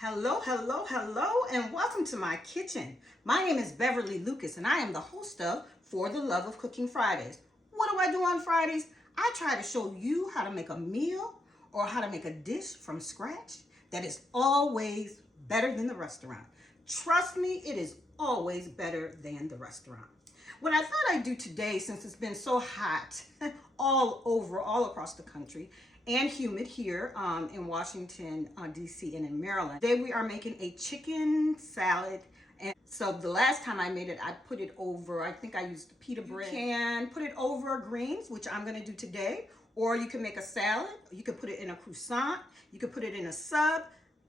Hello, hello, hello, and welcome to my kitchen. My name is Beverly Lucas, and I am the host of For the Love of Cooking Fridays. What do I do on Fridays? I try to show you how to make a meal or how to make a dish from scratch that is always better than the restaurant. Trust me, it is always better than the restaurant. What I thought I'd do today, since it's been so hot all across the country, and humid here in Washington, D.C. and in Maryland. Today we are making a chicken salad. And so the last time I made it, I put it over, I think I used pita bread. You can put it over greens, which I'm gonna do today, or you can make a salad. You can put it in a croissant. You can put it in a sub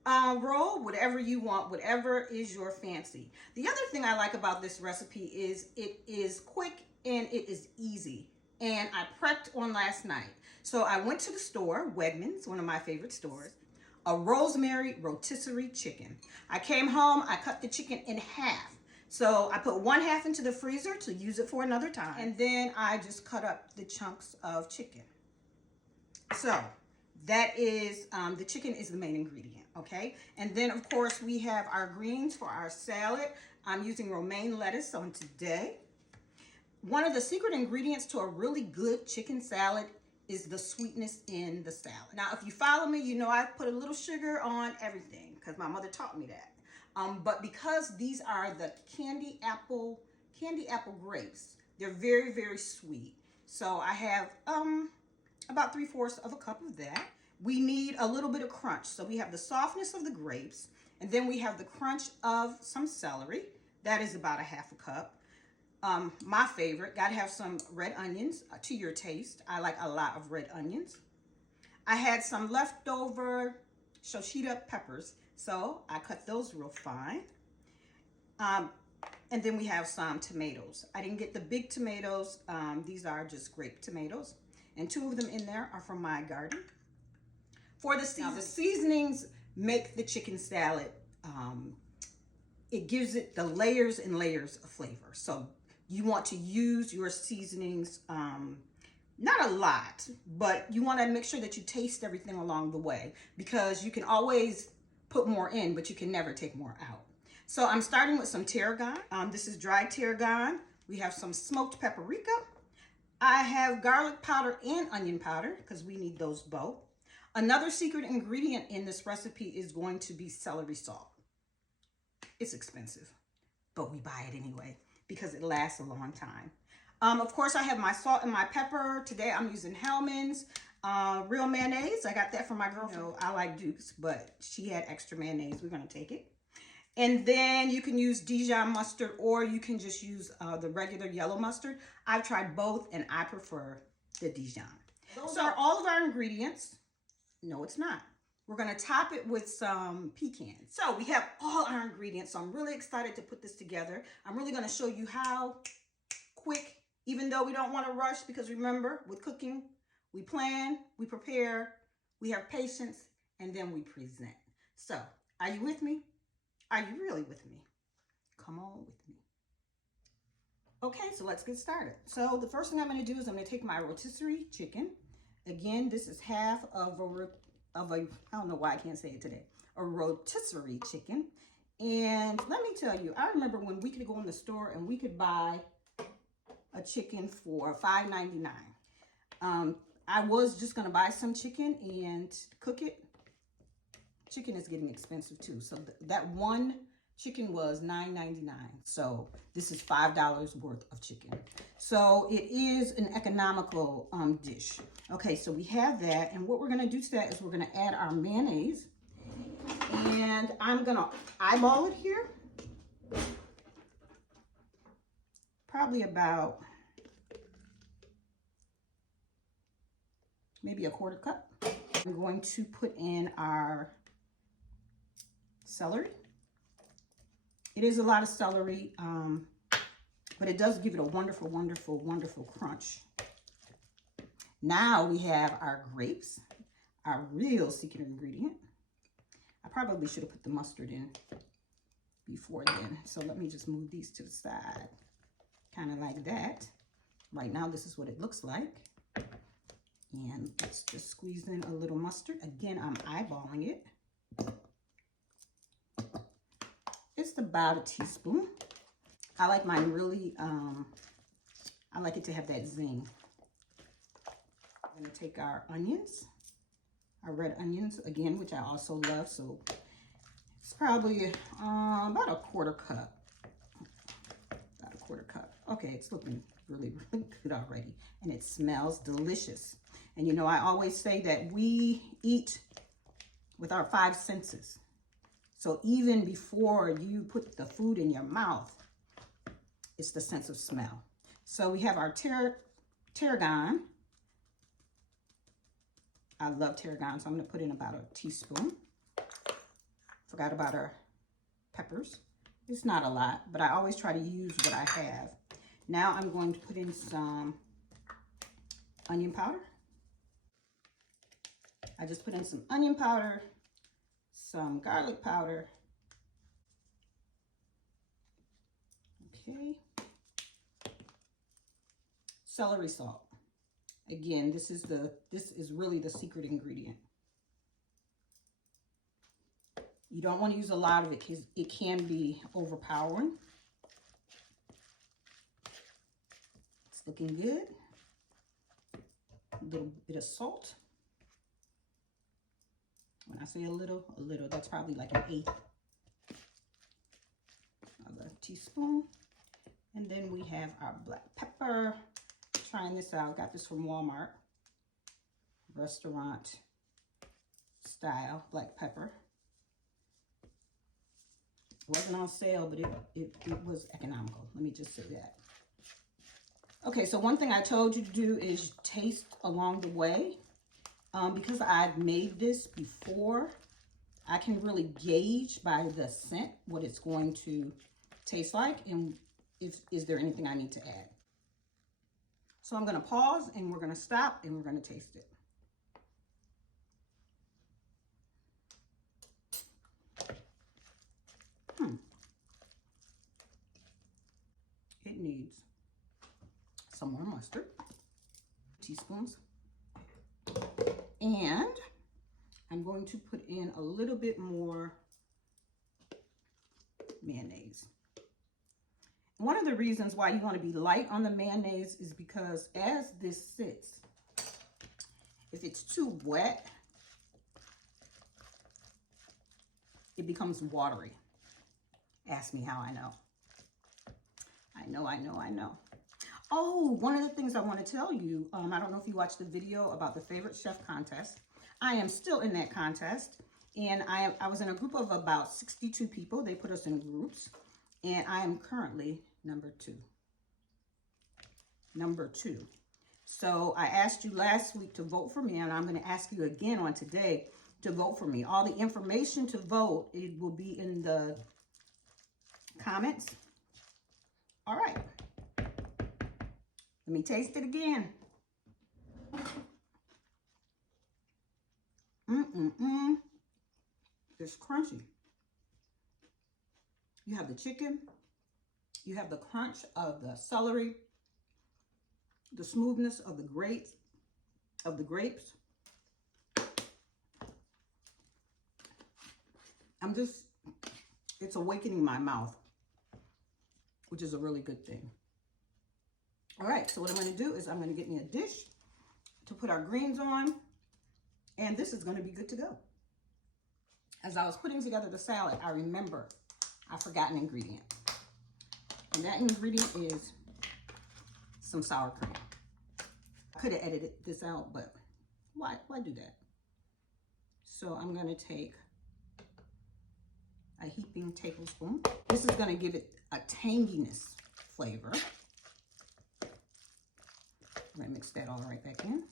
roll, whatever you want, whatever is your fancy. The other thing I like about this recipe is it is quick and it is easy. And I prepped on last night. So I went to the store, Wegmans, one of my favorite stores, a rosemary rotisserie chicken. I came home, I cut the chicken in half. So I put one half into the freezer to use it for another time. And then I just cut up the chunks of chicken. So that is, the chicken is the main ingredient, okay? And then of course we have our greens for our salad. I'm using romaine lettuce on today. One of the secret ingredients to a really good chicken salad is the sweetness in the salad. Now, if you follow me, you know I put a little sugar on everything because my mother taught me that. But because these are the candy apple grapes, they're very, very sweet. So I have about 3/4 of a cup of that. We need a little bit of crunch. So we have the softness of the grapes, and then we have the crunch of some celery. That is about a half a cup. My favorite, gotta have some red onions to your taste. I like a lot of red onions. I had some leftover shosita peppers, so I cut those real fine. And then we have some tomatoes. I didn't get the big tomatoes. These are just grape tomatoes. And 2 of them in there are from my garden. For the seasoning, the seasonings make the chicken salad, it gives it the layers and layers of flavor. So you want to use your seasonings, not a lot, but you want to make sure that you taste everything along the way, because you can always put more in, but you can never take more out. So I'm starting with some tarragon. This is dried tarragon. We have some smoked paprika. I have garlic powder and onion powder because we need those both. Another secret ingredient in this recipe is going to be celery salt. It's expensive, but we buy it anyway because it lasts a long time. Of course, I have my salt and my pepper. Today I'm using Hellmann's real mayonnaise. I got that from my girlfriend. You know, I like Duke's, but she had extra mayonnaise. We're gonna take it. And then you can use Dijon mustard, or you can just use the regular yellow mustard. I've tried both and I prefer the Dijon. Those are all of our ingredients. No, it's not. We're gonna top it with some pecans. So we have all our ingredients. So I'm really excited to put this together. I'm really gonna show you how quick, even though we don't wanna rush, because remember, with cooking, we plan, we prepare, we have patience, and then we present. So, are you with me? Are you really with me? Come on with me. Okay, so let's get started. So the first thing I'm gonna do is I'm gonna take my rotisserie chicken. Again, this is half of a, I don't know why I can't say it today, a rotisserie chicken. And let me tell you, I remember when we could go in the store and we could buy a chicken for $5.99. I was just gonna buy some chicken and cook it. Chicken is getting expensive too. So that one chicken was $9.99. So this is $5 worth of chicken. So it is an economical dish. Okay, so we have that. And what we're gonna do to that is we're gonna add our mayonnaise. And I'm gonna eyeball it here. Probably about maybe a 1/4 cup. I'm going to put in our celery. It is a lot of celery, but it does give it a wonderful, wonderful, wonderful crunch. Now we have our grapes, our real secret ingredient. I probably should have put the mustard in before then. So let me just move these to the side, kind of like that. Right now, this is what it looks like. And let's just squeeze in a little mustard. Again, I'm eyeballing it. about a teaspoon. I like mine really, I like it to have that zing. I'm gonna take our onions, our red onions again, which I also love. So it's probably about a quarter cup. About a quarter cup. Okay, it's looking really, really good already. And it smells delicious. And you know, I always say that we eat with our 5 senses. So even before you put the food in your mouth, it's the sense of smell. So we have our tarragon. I love tarragon, so I'm going to put in about a teaspoon. Forgot about our peppers. It's not a lot, but I always try to use what I have. Now I'm going to put in some onion powder. I just put in some onion powder, some garlic powder. Okay. Celery salt. Again, this is really the secret ingredient. You don't want to use a lot of it because it can be overpowering. It's looking good. A little bit of salt. When I say a little, that's probably like an 1/8 of a teaspoon. And then we have our black pepper. Trying this out. Got this from Walmart. Restaurant style black pepper. It wasn't on sale, but it was economical. Let me just say that. Okay, so one thing I told you to do is taste along the way. Because I've made this before, I can really gauge by the scent what it's going to taste like and is there anything I need to add. So I'm going to pause and we're going to stop and we're going to taste it. It needs some more mustard, teaspoons. And I'm going to put in a little bit more mayonnaise. One of the reasons why you want to be light on the mayonnaise is because as this sits, if it's too wet, it becomes watery. Ask me how I know. I know. Oh, one of the things I want to tell you, I don't know if you watched the video about the favorite chef contest. I am still in that contest, and I was in a group of about 62 people. They put us in groups, and I am currently number 2. Number 2. So I asked you last week to vote for me, and I'm going to ask you again on today to vote for me. All the information to vote, it will be in the comments. All right. Let me taste it again. It's crunchy. You have the chicken. You have the crunch of the celery, the smoothness of the grapes. It's awakening my mouth, which is a really good thing. All right, so what I'm going to do is I'm going to get me a dish to put our greens on, and this is going to be good to go. As I was putting together the salad, I remember I forgot an ingredient. And that ingredient is some sour cream. I could have edited this out, but why do that? So I'm going to take a heaping tablespoon. This is going to give it a tanginess flavor. I'm going to mix that all right back in.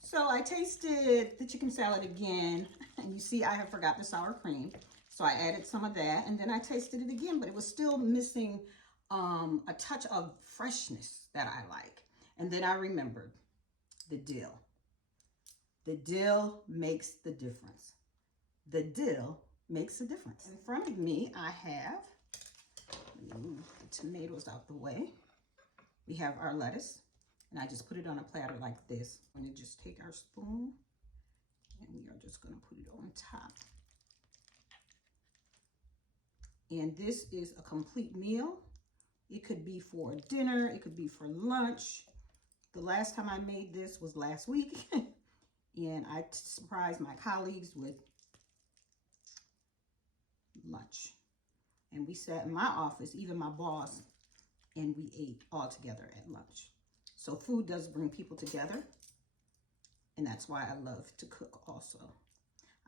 So I tasted the chicken salad again, and you see I have forgot the sour cream. So I added some of that, and then I tasted it again, but it was still missing a touch of freshness that I like. And then I remembered the dill. The dill makes the difference. The dill makes a difference. In front of me, I have, let me move the tomatoes out the way. We have our lettuce, and I just put it on a platter like this. I'm going to just take our spoon, and we are just going to put it on top. And this is a complete meal. It could be for dinner, it could be for lunch. The last time I made this was last week. And I surprised my colleagues with lunch. And we sat in my office, even my boss, and we ate all together at lunch. So food does bring people together. And that's why I love to cook also.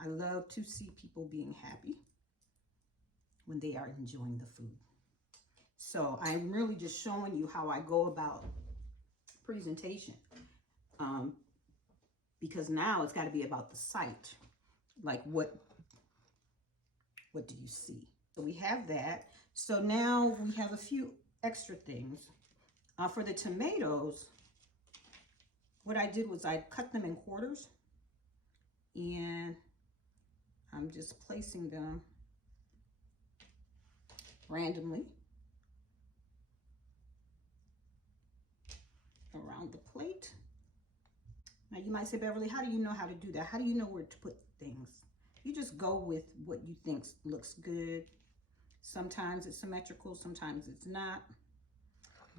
I love to see people being happy when they are enjoying the food. So I'm really just showing you how I go about presentation. Because now it's got to be about the sight. Like what do you see? So we have that. So now we have a few extra things. For the tomatoes, what I did was I cut them in quarters. And I'm just placing them randomly around the plate. Now you might say, Beverly, how do you know how to do that? How do you know where to put things? You just go with what you think looks good. Sometimes it's symmetrical, sometimes it's not.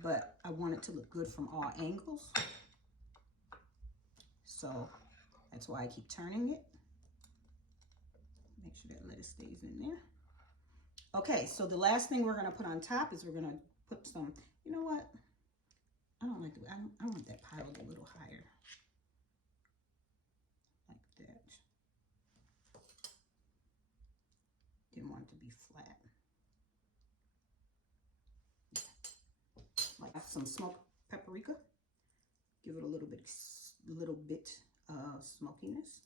But I want it to look good from all angles. So that's why I keep turning it. Make sure that lettuce stays in there. Okay, so the last thing we're gonna put on top is we're gonna put some, you know what? I don't like the, I want that piled a little higher. Like that. Didn't want it to be flat. Like some smoked paprika. Give it a little bit of smokiness.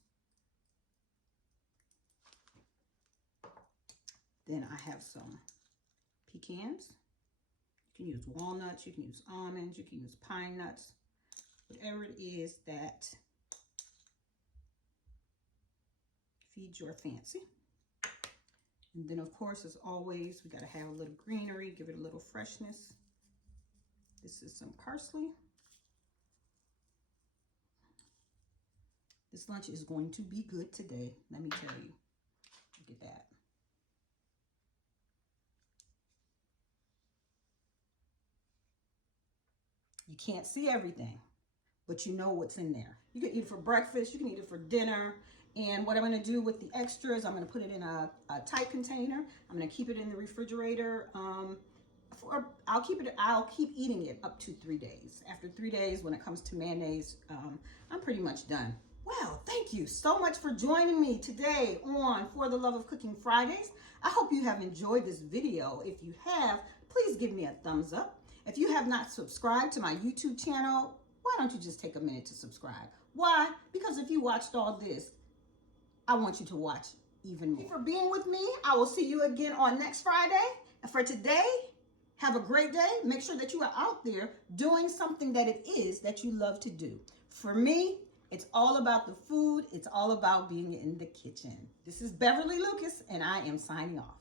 Then I have some pecans. You can use walnuts, you can use almonds, you can use pine nuts, whatever it is that feeds your fancy. And then of course, as always, we gotta have a little greenery, give it a little freshness. This is some parsley. This lunch is going to be good today, let me tell you. Look at that. You can't see everything, but you know what's in there. You can eat it for breakfast, you can eat it for dinner. And what I'm gonna do with the extras, I'm gonna put it in a tight container. I'm gonna keep it in the refrigerator. I'll keep eating it up to 3 days. After 3 days, when it comes to mayonnaise, I'm pretty much done. Well, thank you so much for joining me today on For the Love of Cooking Fridays. I hope you have enjoyed this video. If you have, please give me a thumbs up. If you have not subscribed to my YouTube channel, why don't you just take a minute to subscribe? Why? Because if you watched all this, I want you to watch even more. Thank you for being with me. I will see you again on next Friday. And for today, have a great day. Make sure that you are out there doing something that it is that you love to do. For me, it's all about the food. It's all about being in the kitchen. This is Beverly Lucas, and I am signing off.